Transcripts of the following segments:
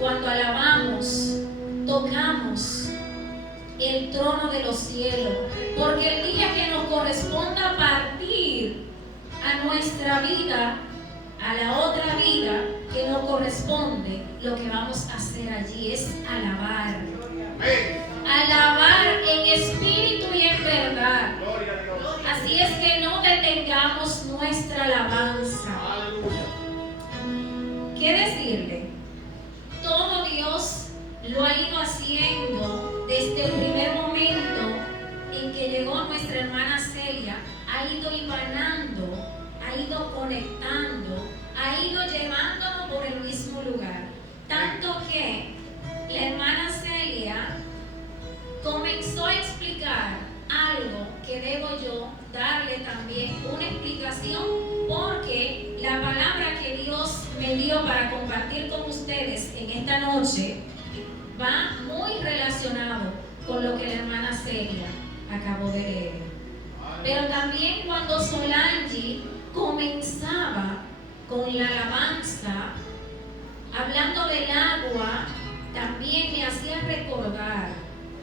cuando alabamos, tocamos el trono de los cielos, porque el día que nos corresponda partir a nuestra vida, a la otra vida que nos corresponde, lo que vamos a hacer allí es alabar. Alabar en espíritu y en verdad. Así es que no detengamos nuestra alabanza. ¿Qué decirle? Todo Dios lo ha ido haciendo desde el primer momento en que llegó a nuestra hermana Celia. Ha ido imanando, ha ido conectando, ha ido llevándonos por el mismo lugar. Tanto que la hermana Celia comenzó a explicar algo que debo yo darle también una explicación, porque la palabra que Dios me dio para compartir con ustedes en esta noche va muy relacionado con lo que la hermana Celia acabó de leer. Pero también cuando Solange comenzaba con la alabanza, hablando del agua, también me hacía recordar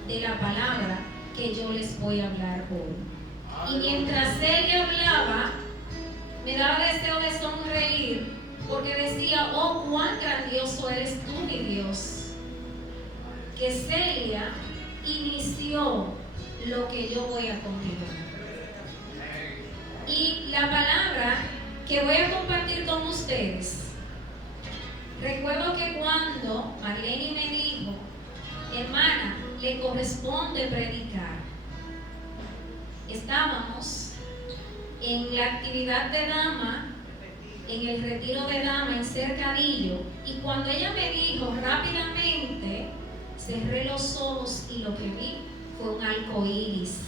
de la palabra que yo les voy a hablar hoy. Y mientras Celia hablaba, me daba deseo de sonreír, porque decía: oh, cuán grandioso eres tú, mi Dios, que Celia inició lo que yo voy a continuar. Y la palabra que voy a compartir con ustedes, recuerdo que cuando Marlene me dijo: hermana, le corresponde predicar, estábamos en la actividad de dama, en el retiro de dama en Cercadillo, y cuando ella me dijo, rápidamente cerré los ojos y lo que vi fue un arco iris.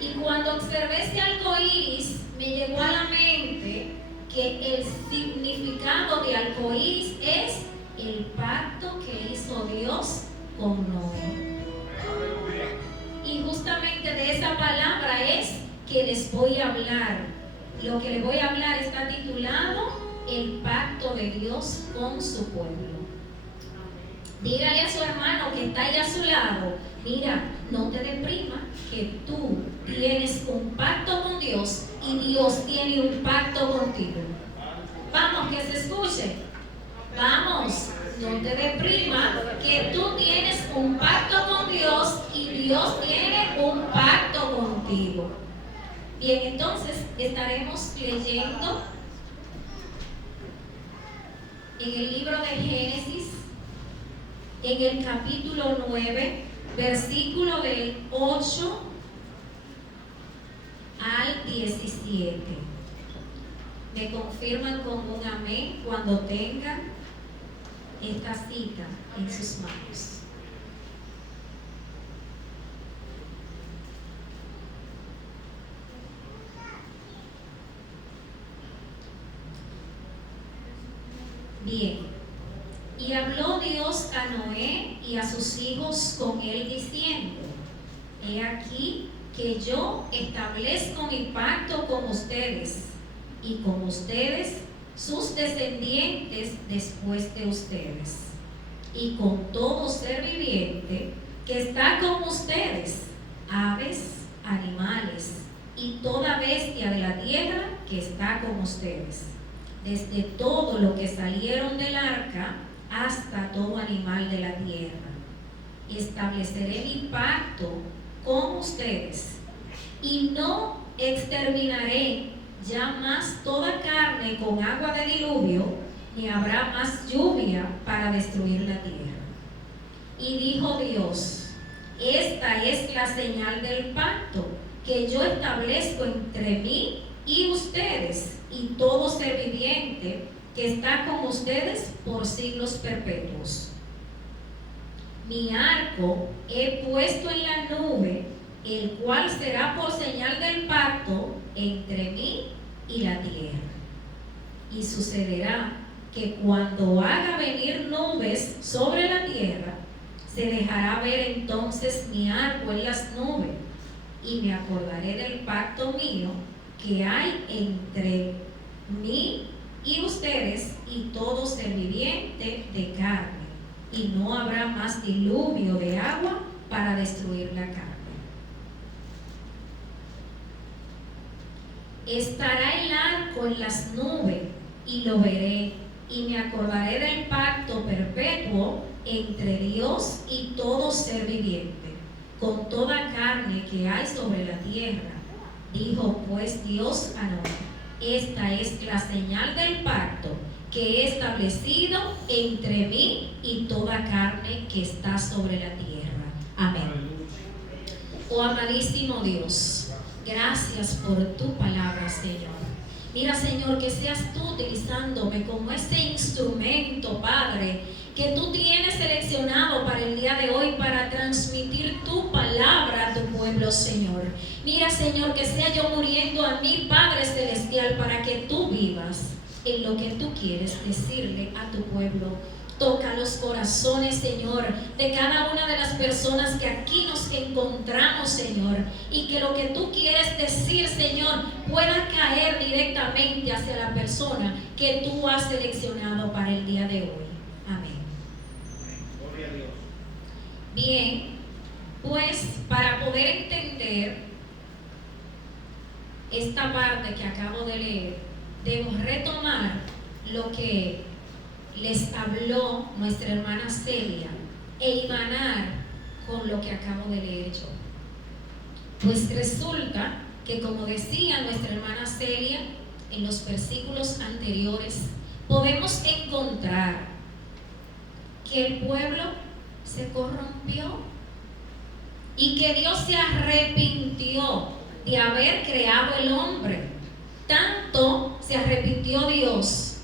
Y cuando observé ese arco iris, me llegó a la mente que el significado de arco iris es el pacto que hizo Dios con Noé. Y justamente de esa palabra es que les voy a hablar. Lo que les voy a hablar está titulado El pacto de Dios con su pueblo. Dígale a su hermano que está ahí a su lado: mira, no te deprimas, que tú tienes un pacto con Dios y Dios tiene un pacto contigo. Vamos, que se escuche. Vamos, no te deprimas, que tú tienes un pacto con Dios y Dios tiene un pacto contigo. Bien, entonces estaremos leyendo en el libro de Génesis, en el capítulo 9, versículo del 8 al 17. Me confirman con un amén cuando tengan esta cita en sus manos. Bien, y habló Dios a Noé y a sus hijos con él diciendo: he aquí que yo establezco mi pacto con ustedes y con ustedes sus descendientes después de ustedes, y con todo ser viviente que está con ustedes, aves, animales y toda bestia de la tierra que está con ustedes, desde todo lo que salieron del arca hasta todo animal de la tierra. Estableceré mi pacto con ustedes y no exterminaré ya más toda carne con agua de diluvio, ni habrá más lluvia para destruir la tierra. Y dijo Dios: esta es la señal del pacto que yo establezco entre mí y ustedes y todo ser viviente que está con ustedes por siglos perpetuos. Mi arco he puesto en la nube, el cual será por señal del pacto entre mí y la tierra. Y sucederá que cuando haga venir nubes sobre la tierra, se dejará ver entonces mi arco en las nubes, y me acordaré del pacto mío que hay entre mí y ustedes y todo ser viviente de carne, y no habrá más diluvio de agua para destruir la carne. Estará el arco en las nubes, y lo veré, y me acordaré del pacto perpetuo entre Dios y todo ser viviente, con toda carne que hay sobre la tierra. Dijo pues Dios a Noé: esta es la señal del pacto que he establecido entre mí y toda carne que está sobre la tierra. Amén. Oh amadísimo Dios, gracias por tu palabra, Señor. Mira, Señor, que seas tú utilizándome como ese instrumento, Padre, que tú tienes seleccionado para el día de hoy para transmitir tu palabra a tu pueblo, Señor. Mira, Señor, que sea yo muriendo a mi Padre Celestial para que tú vivas en lo que tú quieres decirle a tu pueblo. Toca los corazones, Señor, de cada una de las personas que aquí nos encontramos, Señor, y que lo que tú quieres decir, Señor, pueda caer directamente hacia la persona que tú has seleccionado para el día de hoy. Amén. Gloria a Dios. Bien, pues para poder entender esta parte que acabo de leer, debo retomar lo que les habló nuestra hermana Celia e himanar con lo que acabo de leer yo. Pues resulta que, como decía nuestra hermana Celia en los versículos anteriores, podemos encontrar que el pueblo se corrompió y que Dios se arrepintió de haber creado el hombre. Tanto se arrepintió Dios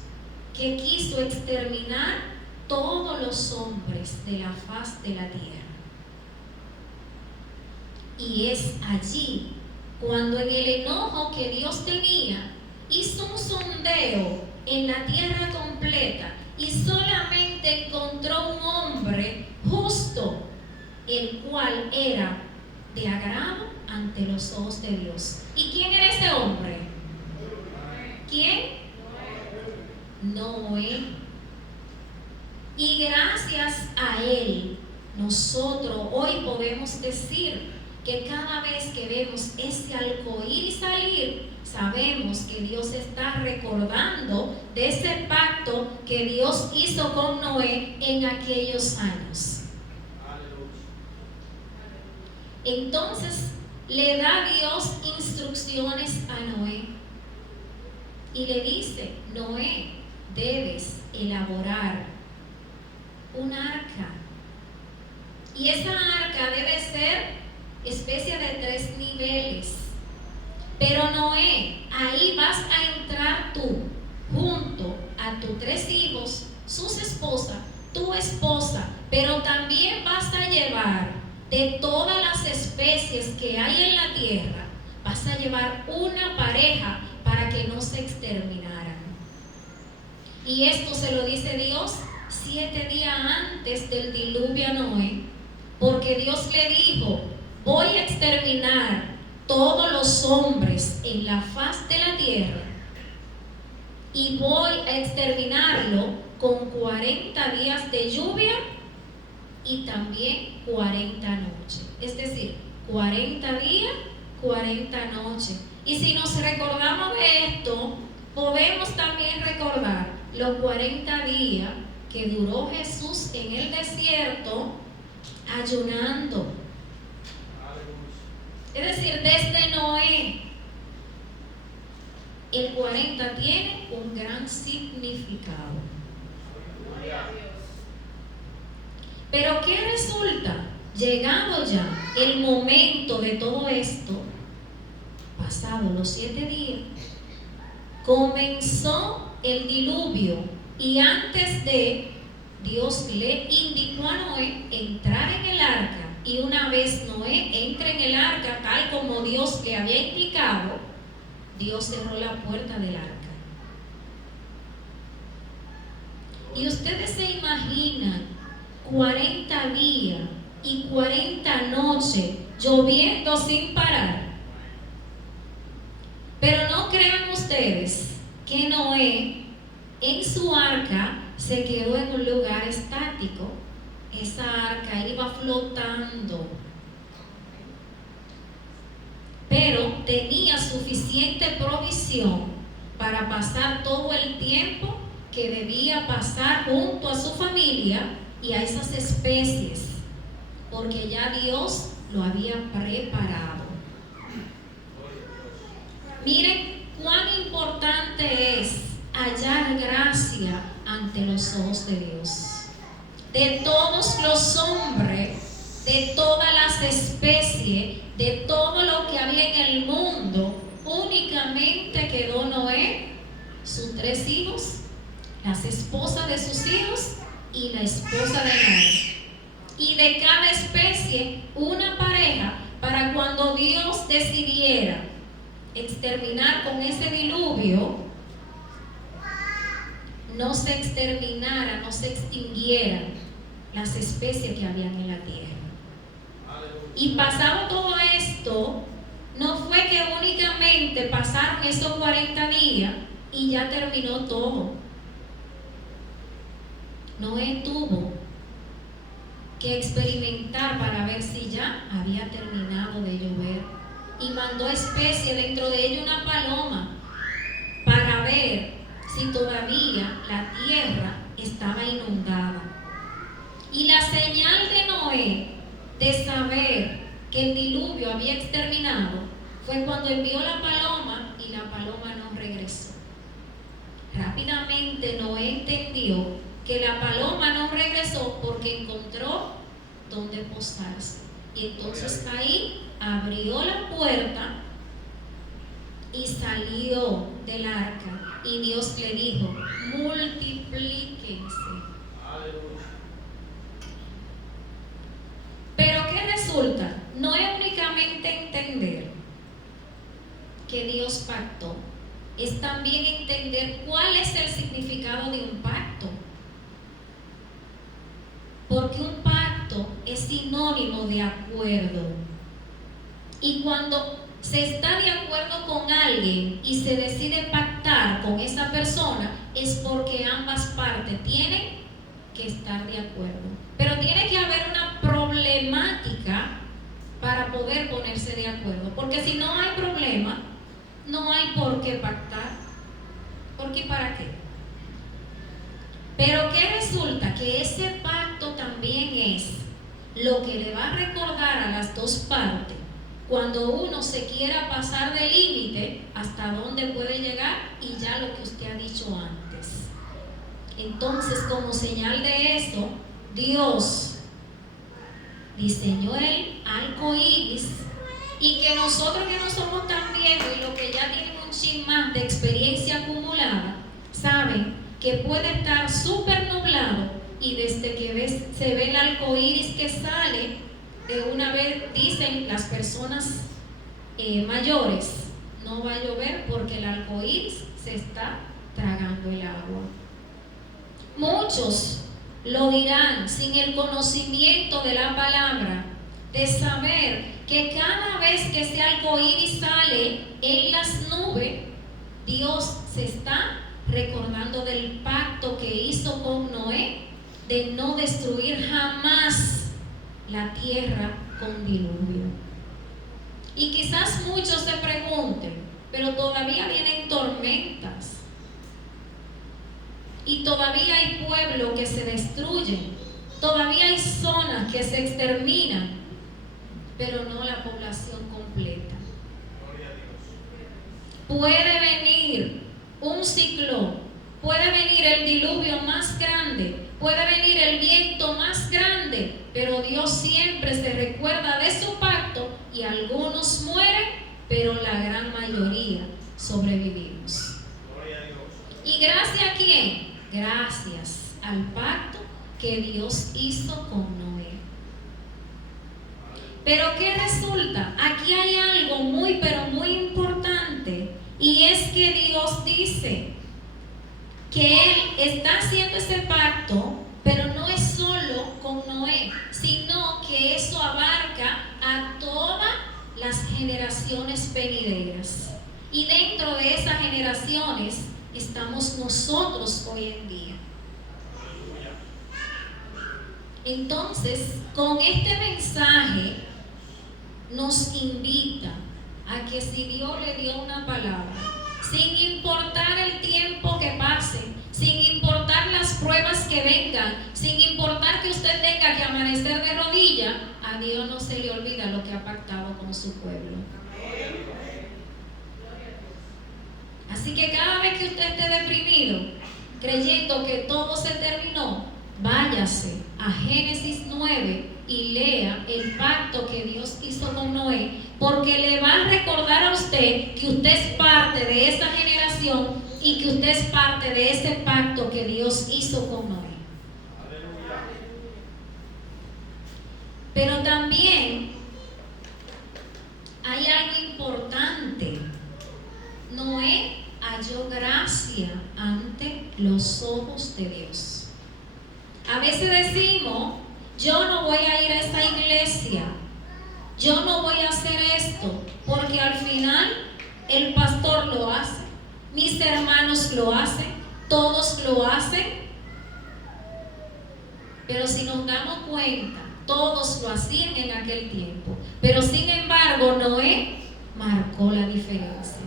que quiso exterminar todos los hombres de la faz de la tierra. Y es allí cuando, en el enojo que Dios tenía, hizo un sondeo en la tierra completa y solamente encontró un hombre justo, el cual era de agrado ante los ojos de Dios. ¿Y quién era ese hombre? ¿Quién? Noé. Y gracias a él, nosotros hoy podemos decir que cada vez que vemos ese arcoíris salir, sabemos que Dios está recordando de ese pacto que Dios hizo con Noé en aquellos años. Entonces le da Dios instrucciones a Noé y le dice: Noé, debes elaborar un arca, y esa arca debe ser especie de 3 niveles. Pero Noé, ahí vas a entrar tú junto a tus 3 hijos, sus esposas, tu esposa, pero también vas a llevar de todas las especies que hay en la tierra, vas a llevar una pareja para que no se exterminaran. Y esto se lo dice Dios 7 días antes del diluvio a Noé, porque Dios le dijo: voy a exterminar todos los hombres en la faz de la tierra, y voy a exterminarlo con 40 días de lluvia y también 40 noches. Es decir, 40 días, 40 noches. Y si nos recordamos de esto, podemos también recordar los 40 días que duró Jesús en el desierto ayunando. Es decir, desde Noé, el 40 tiene un gran significado. Pero ¿qué resulta? Llegado ya el momento de todo esto, pasados los 7 días, comenzó el diluvio, y antes de, Dios le indicó a Noé entrar en el arca. Y una vez Noé entra en el arca, tal como Dios le había indicado, Dios cerró la puerta del arca. Y ustedes se imaginan 40 días y 40 noches lloviendo sin parar. Pero no crean ustedes que Noé en su arca se quedó en un lugar estático. Esa arca iba flotando, pero tenía suficiente provisión para pasar todo el tiempo que debía pasar junto a su familia y a esas especies, porque ya Dios lo había preparado. Miren cuán importante es hallar gracia ante los ojos de Dios. De todos los hombres, de todas las especies, de todo lo que había en el mundo, únicamente quedó Noé, sus 3 hijos, las esposas de sus hijos y la esposa de Noé. Y de cada especie, una pareja, para cuando Dios decidiera exterminar con ese diluvio, no se exterminara, no se extinguieran las especies que habían en la tierra. Y pasado todo esto, no fue que únicamente pasaron esos 40 días y ya terminó todo. Noé tuvo que experimentar para ver si ya había terminado de llover, y mandó especie, dentro de ella una paloma, para ver si todavía la tierra estaba inundada. Y la señal de Noé de saber que el diluvio había exterminado fue cuando envió la paloma y la paloma no regresó. Rápidamente Noé entendió que la paloma no regresó porque encontró donde posarse. Y entonces ahí abrió la puerta y salió del arca. Y Dios le dijo: multiplíquense. Pero ¿qué resulta? No es únicamente entender que Dios pactó, es también entender cuál es el significado de un pacto. Porque un pacto es sinónimo de acuerdo. Y cuando se está de acuerdo con alguien y se decide pactar con esa persona, es porque ambas partes tienen que estar de acuerdo. Pero tiene que haber una problemática para poder ponerse de acuerdo. Porque si no hay problema, no hay por qué pactar. ¿Por qué y para qué? Pero ¿qué resulta? Que ese pacto también es lo que le va a recordar a las dos partes cuando uno se quiera pasar del límite, hasta dónde puede llegar, y ya lo que usted ha dicho antes. Entonces, como señal de eso, Dios diseñó el arco iris, y que nosotros que no somos tan viejos y los que ya tienen un chin más de experiencia acumulada, saben que puede estar súper nublado y desde que se ve el arco iris que sale, de una vez dicen las personas mayores, no va a llover porque el arco iris se está tragando el agua. Muchos lo dirán sin el conocimiento de la palabra, de saber que cada vez que ese arco iris sale en las nubes, Dios se está recordando del pacto que hizo con Noé de no destruir jamás la tierra con diluvio. Y quizás muchos se pregunten, pero todavía vienen tormentas y todavía hay pueblos que se destruyen, todavía hay zonas que se exterminan, pero no la población completa. Puede venir un ciclón, puede venir el diluvio más grande, puede venir el viento más grande, pero Dios siempre se recuerda de su pacto y algunos mueren, pero la gran mayoría sobrevivimos. ¿Y gracias a quién? Gracias al pacto que Dios hizo con Noé. Pero ¿qué resulta? Aquí hay algo muy, pero muy importante, y es que Dios dice que Él está haciendo ese pacto, pero no es solo con Noé, sino que eso abarca a todas las generaciones venideras. Y dentro de esas generaciones estamos nosotros hoy en día. Entonces, con este mensaje nos invita a que si Dios le dio una palabra, sin importar el tiempo que pase, sin importar las pruebas que vengan, sin importar que usted tenga que amanecer de rodillas, a Dios no se le olvida lo que ha pactado con su pueblo. Así que cada vez que usted esté deprimido, creyendo que todo se terminó, váyase a Génesis 9 y lea el pacto que Dios hizo con Noé, porque le va a recordar a usted que usted es parte de esa generación y que usted es parte de ese pacto que Dios hizo con Noé. Pero también hay algo importante. Noé halló gracia ante los ojos de Dios. A veces decimos, yo no voy a ir a esta iglesia, yo no voy a hacer esto, porque al final el pastor lo hace, mis hermanos lo hacen, todos lo hacen. Pero si nos damos cuenta, todos lo hacían en aquel tiempo, pero sin embargo Noé marcó la diferencia.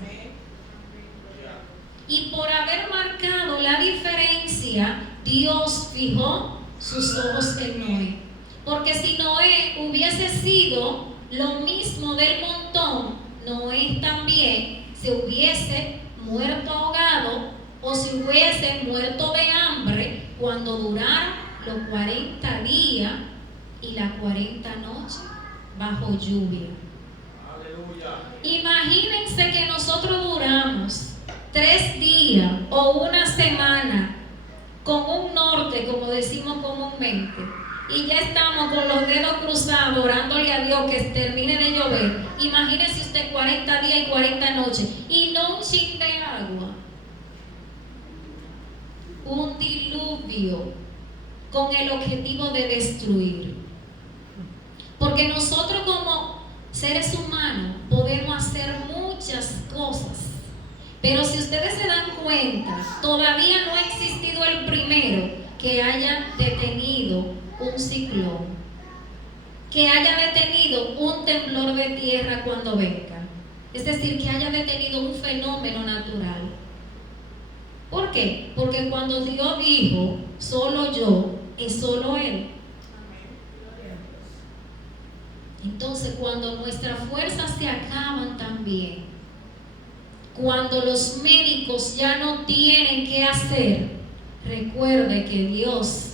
Y por haber marcado la diferencia, Dios fijó sus ojos en Noé. Porque si Noé hubiese sido lo mismo del montón, Noé también se hubiese muerto ahogado o se hubiese muerto de hambre cuando duraron los 40 días y las 40 noches bajo lluvia. Aleluya. Imagínense que nosotros duramos 3 días o una semana con un norte, como decimos comúnmente, y ya estamos con los dedos cruzados orándole a Dios que termine de llover. Imagínese usted 40 días y 40 noches y no un chin de agua, un diluvio con el objetivo de destruir. Porque nosotros como seres humanos podemos hacer muchas cosas, pero si ustedes se dan cuenta, todavía no ha existido el primero que haya detenido un ciclón, que haya detenido un temblor de tierra cuando venga. Es decir, que haya detenido un fenómeno natural. ¿Por qué? Porque cuando Dios dijo, solo yo, es solo Él. Entonces, cuando nuestras fuerzas se acaban también, cuando los médicos ya no tienen qué hacer, recuerde que Dios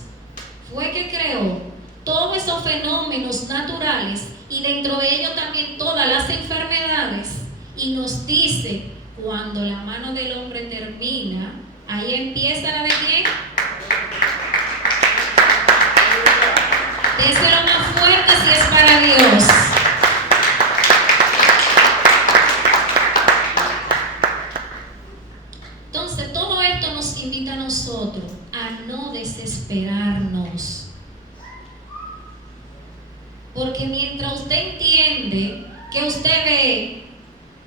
fue que creó todos esos fenómenos naturales y dentro de ellos también todas las enfermedades, y nos dice, cuando la mano del hombre termina, ahí empieza la de quién. Déselo más fuerte si es para Dios. Entonces, todo esto nos invita a nosotros a no desesperarnos. Porque mientras usted entiende que usted ve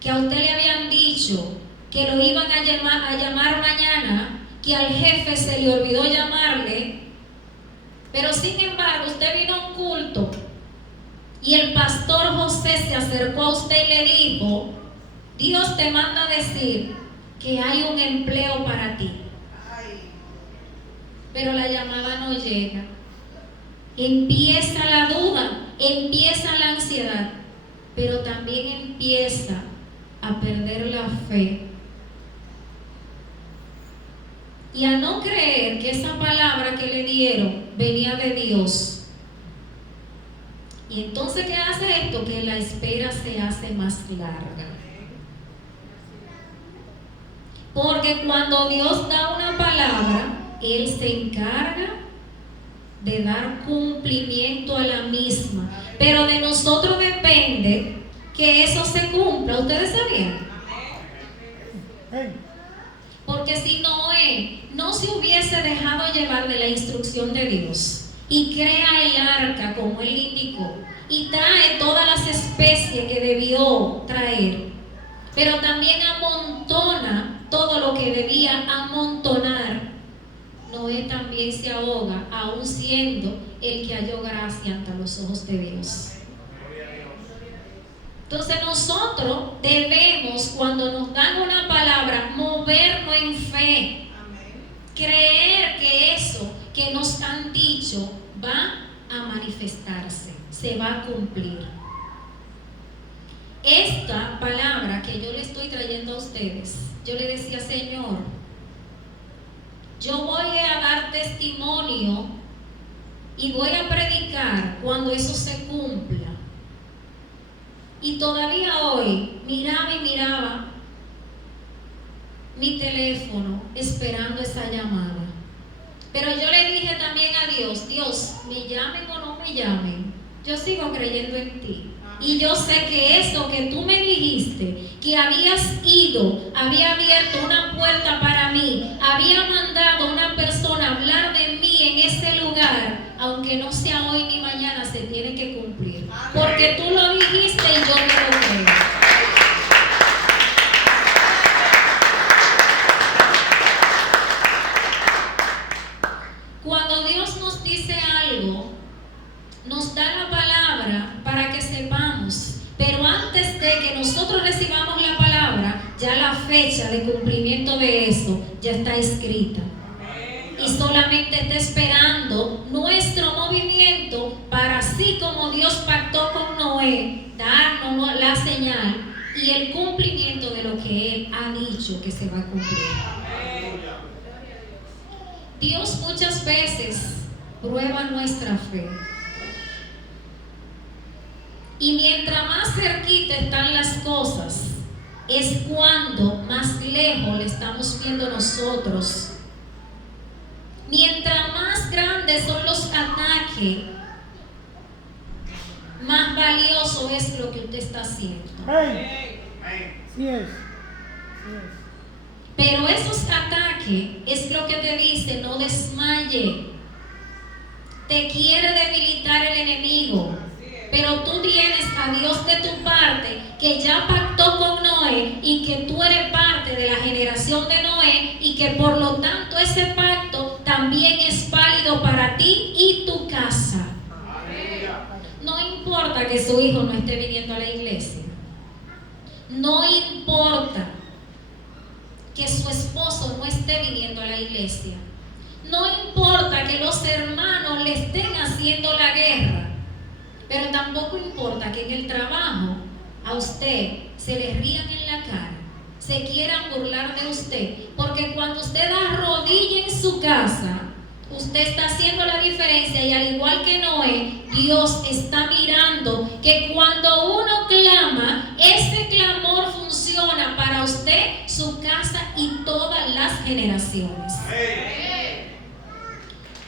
que a usted le habían dicho que lo iban a llamar mañana, que al jefe se le olvidó llamarle, pero sin embargo usted vino a un culto y el pastor José se acercó a usted y le dijo, Dios te manda a decir que hay un empleo para ti. Pero la llamada no llega. Empieza la duda, empieza la ansiedad, pero también empieza a perder la fe y a no creer que esa palabra que le dieron venía de Dios. Y entonces, ¿qué hace esto? Que la espera se hace más larga. Porque cuando Dios da una palabra, Él se encarga de dar cumplimiento a la misma. Pero de nosotros depende que eso se cumpla. ¿Ustedes sabían? Porque si Noé no se hubiese dejado llevar de la instrucción de Dios y crea el arca como Él indicó y trae todas las especies que debió traer, pero también amontona todo lo que debía amontonar. Noé también se ahoga, aún siendo el que halló gracia ante los ojos de Dios. Entonces nosotros debemos, cuando nos dan una palabra, movernos en fe. Creer que eso que nos han dicho va a manifestarse, se va a cumplir. Esta palabra que yo le estoy trayendo a ustedes, yo le decía, Señor, yo voy a dar testimonio y voy a predicar cuando eso se cumpla. Y todavía hoy miraba y miraba mi teléfono esperando esa llamada. Pero yo le dije también a Dios, Dios, me llamen o no me llamen, yo sigo creyendo en ti. Y yo sé que eso que tú me dijiste, que habías ido, había abierto una puerta para mí, había mandado a una persona a hablar de mí en ese lugar, aunque no sea hoy ni mañana, se tiene que cumplir. Porque tú lo dijiste y yo te lo creo. Cuando Dios nos dice algo, nos da la palabra para que sepamos, pero antes de que nosotros recibamos la palabra, ya la fecha de cumplimiento de eso ya está escrita. Y solamente está esperando nuestro movimiento para, así como Dios pactó con Noé, darnos la señal y el cumplimiento de lo que Él ha dicho que se va a cumplir. Dios muchas veces prueba nuestra fe. Y mientras más cerquita están las cosas, es cuando más lejos le estamos viendo nosotros. Mientras más grandes son los ataques, más valioso es lo que usted está haciendo. Sí es. Pero esos ataques es lo que te dice, no desmaye. Te quiere debilitar el enemigo. Pero tú tienes a Dios de tu parte, que ya pactó con Noé y que tú eres parte de la generación de Noé y que por lo tanto ese pacto también es válido para ti y tu casa. No importa que su hijo no esté viniendo a la iglesia. No importa que su esposo no esté viniendo a la iglesia. No importa que los hermanos le estén haciendo la guerra. Pero tampoco importa que en el trabajo a usted se le rían en la cara, se quieran burlar de usted, porque cuando usted da rodilla en su casa, usted está haciendo la diferencia y al igual que Noé, Dios está mirando que cuando uno clama, ese clamor funciona para usted, su casa y todas las generaciones.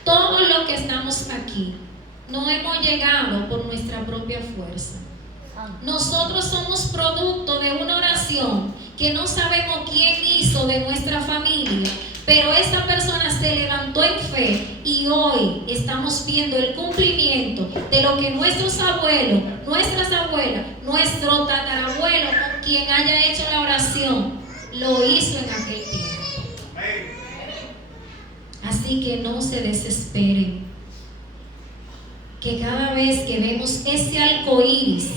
Todos los que estamos aquí no hemos llegado por nuestra propia fuerza. Nosotros somos producto de una oración que no sabemos quién hizo de nuestra familia, pero esa persona se levantó en fe y hoy estamos viendo el cumplimiento de lo que nuestros abuelos, nuestras abuelas, nuestro tatarabuelo, con quien haya hecho la oración, lo hizo en aquel tiempo. Así que no se desesperen. Que cada vez que vemos ese arco iris,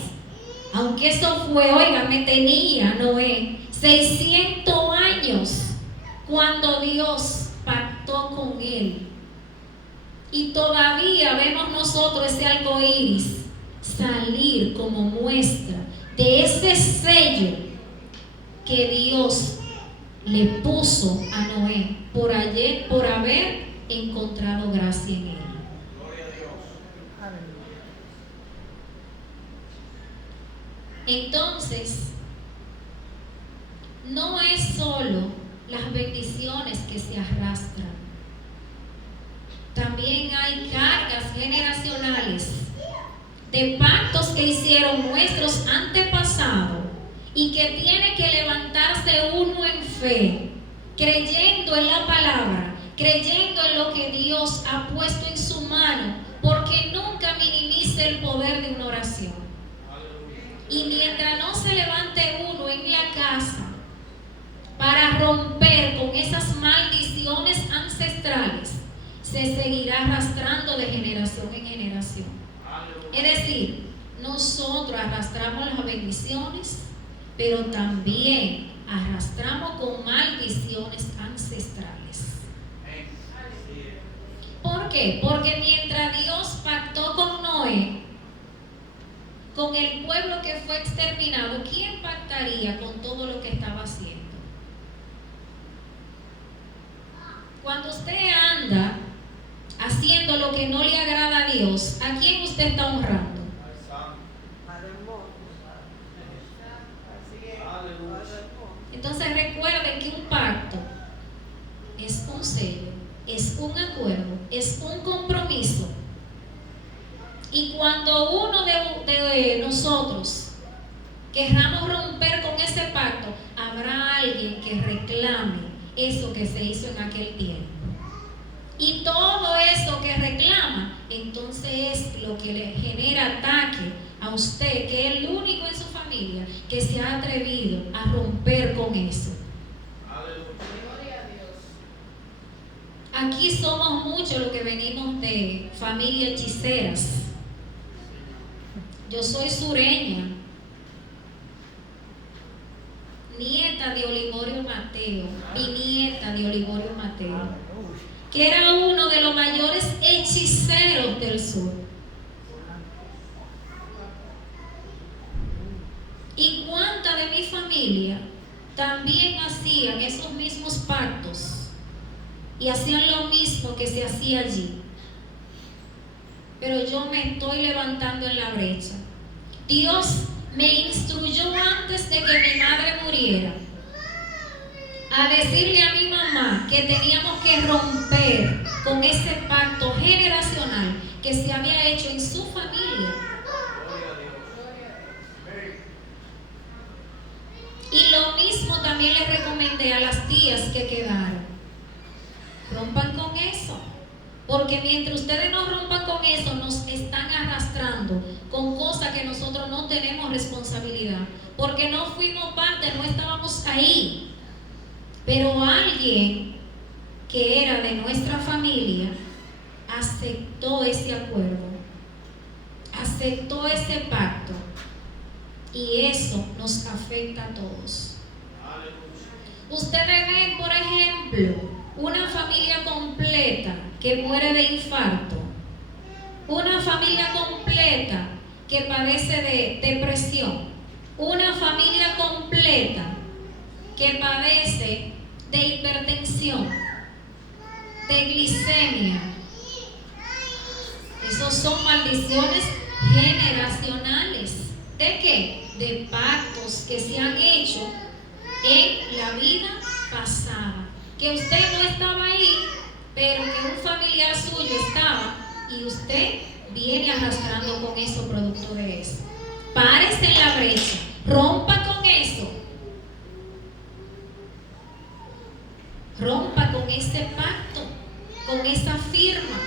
aunque eso fue, óigame, tenía Noé 600 años cuando Dios pactó con él, y todavía vemos nosotros ese arco iris salir como muestra de ese sello que Dios le puso a Noé por haber encontrado gracia en él. Entonces, no es solo las bendiciones que se arrastran, también hay cargas generacionales de pactos que hicieron nuestros antepasados y que tiene que levantarse uno en fe, creyendo en la palabra, creyendo en lo que Dios ha puesto en su mano, porque nunca minimice el poder de una oración. Y mientras no se levante uno en la casa para romper con esas maldiciones ancestrales, se seguirá arrastrando de generación en generación. Es decir, nosotros arrastramos las bendiciones, pero también arrastramos con maldiciones ancestrales. ¿Por qué? Porque mientras Dios pactó con Noé, con el pueblo que fue exterminado, ¿quién pactaría con todo lo que estaba haciendo? Cuando usted anda haciendo lo que no le agrada a Dios, ¿a quién usted está honrando? Entonces recuerden que un pacto es un sello, es un acuerdo, es un compromiso. Y cuando uno de nosotros querramos romper con ese pacto, habrá alguien que reclame eso que se hizo en aquel tiempo. Y todo eso que reclama, entonces es lo que le genera ataque a usted, que es el único en su familia que se ha atrevido a romper con eso. Aquí somos muchos los que venimos de familias hechiceras. Yo soy sureña, nieta de Olivorio Mateo, bisnieta de Olivorio Mateo, que era uno de los mayores hechiceros del sur. Y cuánta de mi familia también hacían esos mismos pactos y hacían lo mismo que se hacía allí. Pero yo me estoy levantando en la brecha. Dios me instruyó antes de que mi madre muriera a decirle a mi mamá que teníamos que romper con ese pacto generacional que se había hecho en su familia. Y lo mismo también les recomendé a las tías que quedaron. Rompan con eso. Porque mientras ustedes no rompan con eso, nos están arrastrando con cosas que nosotros no tenemos responsabilidad. Porque no fuimos parte, no estábamos ahí. Pero alguien que era de nuestra familia aceptó ese acuerdo, aceptó ese pacto. Y eso nos afecta a todos. Ustedes ven, por ejemplo, una familia completa que muere de infarto, una familia completa que padece de depresión, una familia completa que padece de hipertensión, de glicemia. Esos son maldiciones generacionales. ¿De qué? De pactos que se han hecho en la vida pasada. Que usted no estaba ahí, pero que un familiar suyo estaba y usted viene arrastrando con eso, producto de eso. Párese en la brecha, rompa con eso. Rompa con ese pacto, con esa firma,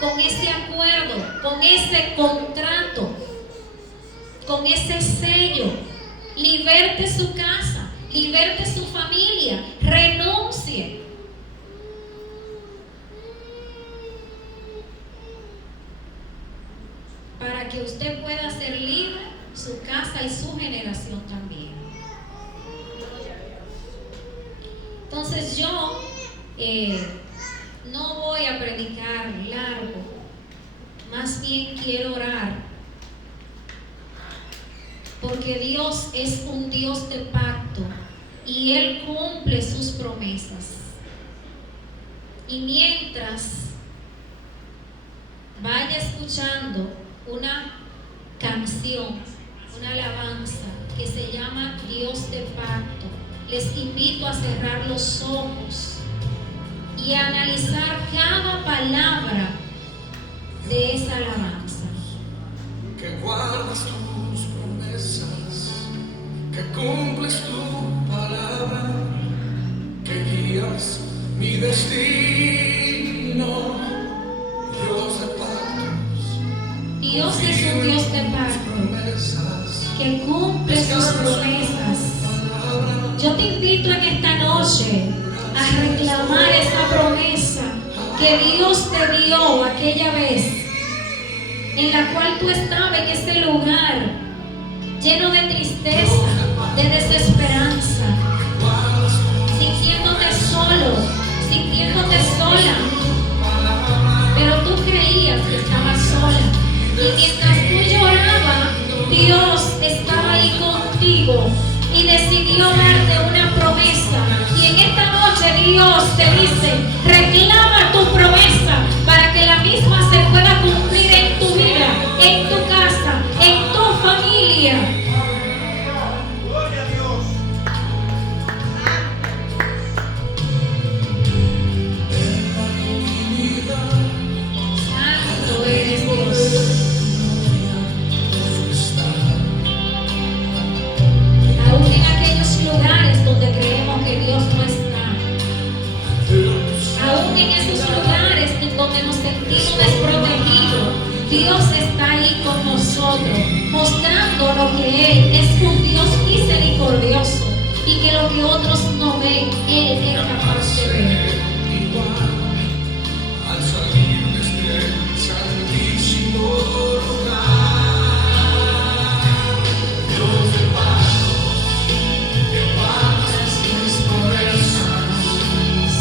con ese acuerdo, con ese contrato, con ese sello. Liberte su casa, liberte su familia, renuncie. Para que usted pueda ser libre, su casa y su generación también. Entonces yo no voy a predicar largo, más bien quiero orar. Porque Dios es un Dios de pacto y Él cumple sus promesas. Y mientras vaya escuchando una canción, una alabanza que se llama Dios de pacto, les invito a cerrar los ojos y a analizar cada palabra de esa alabanza. Que guardas tus promesas, que cumples tu palabra, que guías mi destino, Dios de pactos. Dios es un Dios de pacto. Promesas, Yo te invito en esta noche a reclamar esa promesa que Dios te dio aquella vez, en la cual tú estabas en ese lugar lleno de tristeza, de desesperanza, sintiéndote solo, sintiéndote sola, pero tú creías que estabas sola, y mientras tú llorabas, Dios estaba ahí contigo y decidió darte una promesa. Y en esta noche Dios te dice: reclama tu promesa para que la misma se pueda cumplir en tu vida, en tu casa, en tu familia. Gloria a Dios. Santo eres Dios. Aún en aquellos lugares donde creemos que Dios no está, aún en esos lugares en donde nos sentimos desprotegidos, Dios está ahí con nosotros, mostrándonos que Él es un Dios misericordioso y que lo que otros no ven, Él es capaz de ver. Al salir de este santísimo lugar, Dios de paz, mis promesas,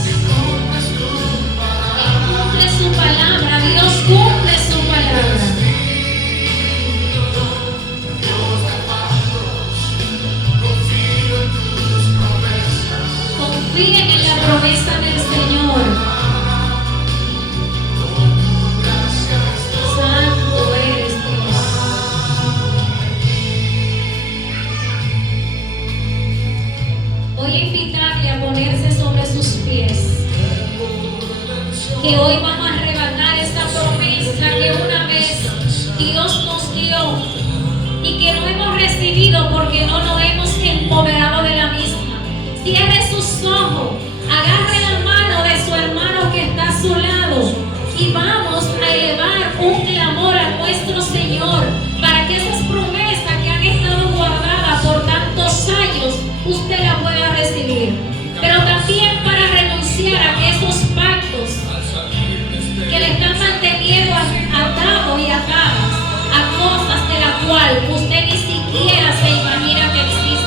que cumples tu palabra. Él cumple su palabra, Dios cumple su palabra. Dios de pactos, confío en tus promesas. Confíen en la promesa del Señor. Santo eres Dios. Voy a invitarle a ponerse sobre sus pies. Que hoy vamos a arrebatar esta promesa que una vez Dios nos dio y que no hemos recibido porque no nos hemos empoderado de la misma. Cierre sus ojos, agarre la mano de su hermano que está a su lado y vamos a elevar un clamor a nuestro Señor para que esas promesas que han estado guardadas por tantos años usted la pueda recibir, pero también para renunciar a que esos pactos que le están manteniendo atados y atadas a cosas de la cual usted ni siquiera se imagina que existen.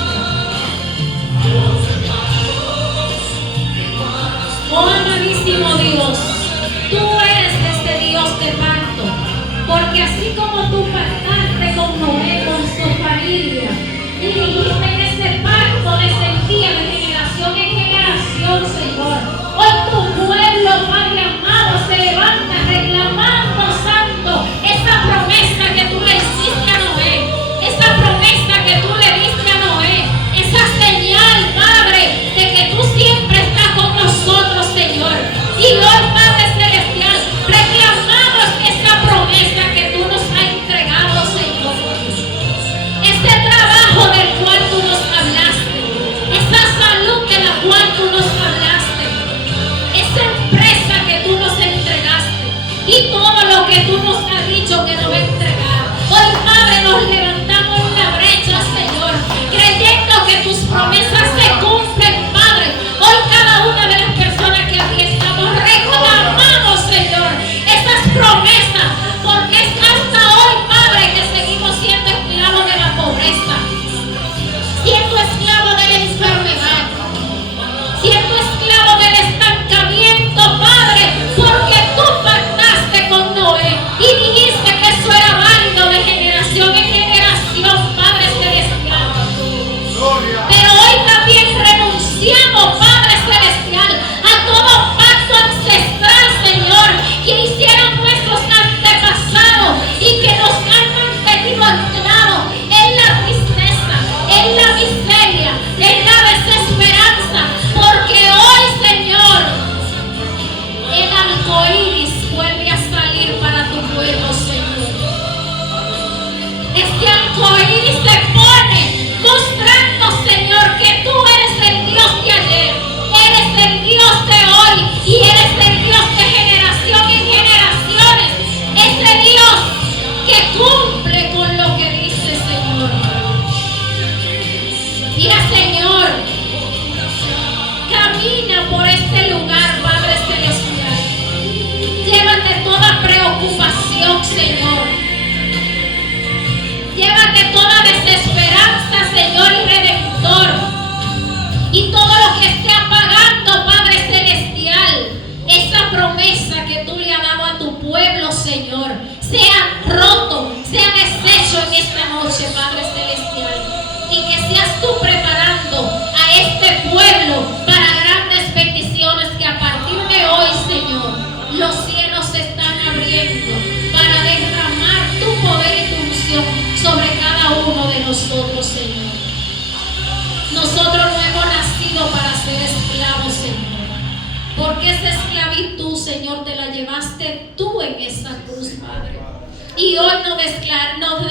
esclavitud, Señor, te la llevaste tú en esa cruz, Padre. Y hoy nos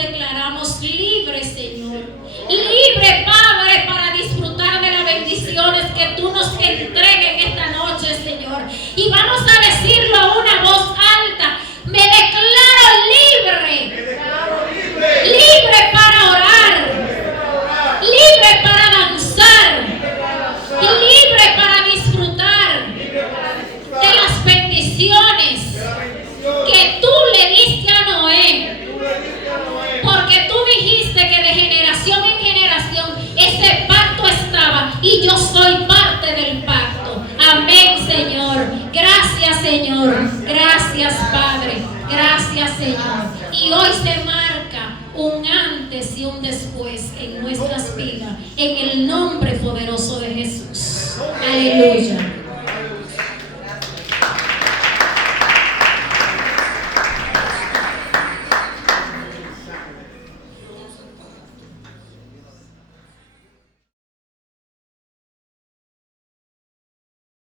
declaramos libres, Señor. Libre, Padre, para disfrutar de las bendiciones que tú nos entregues en esta noche, Señor. Y vamos a decirlo a una voz alta. Me declaro libre. Libre para orar. Libre para danzar. Y libre para disfrutar de las bendiciones que tú le diste a Noé. Porque tú dijiste que de generación en generación ese pacto estaba y yo soy parte del pacto. Amén, Señor. Gracias, Señor. Gracias, Padre. Gracias, Señor. Y hoy se marca un antes y un después en nuestras vidas, en el nombre poderoso de Jesús. Aleluya.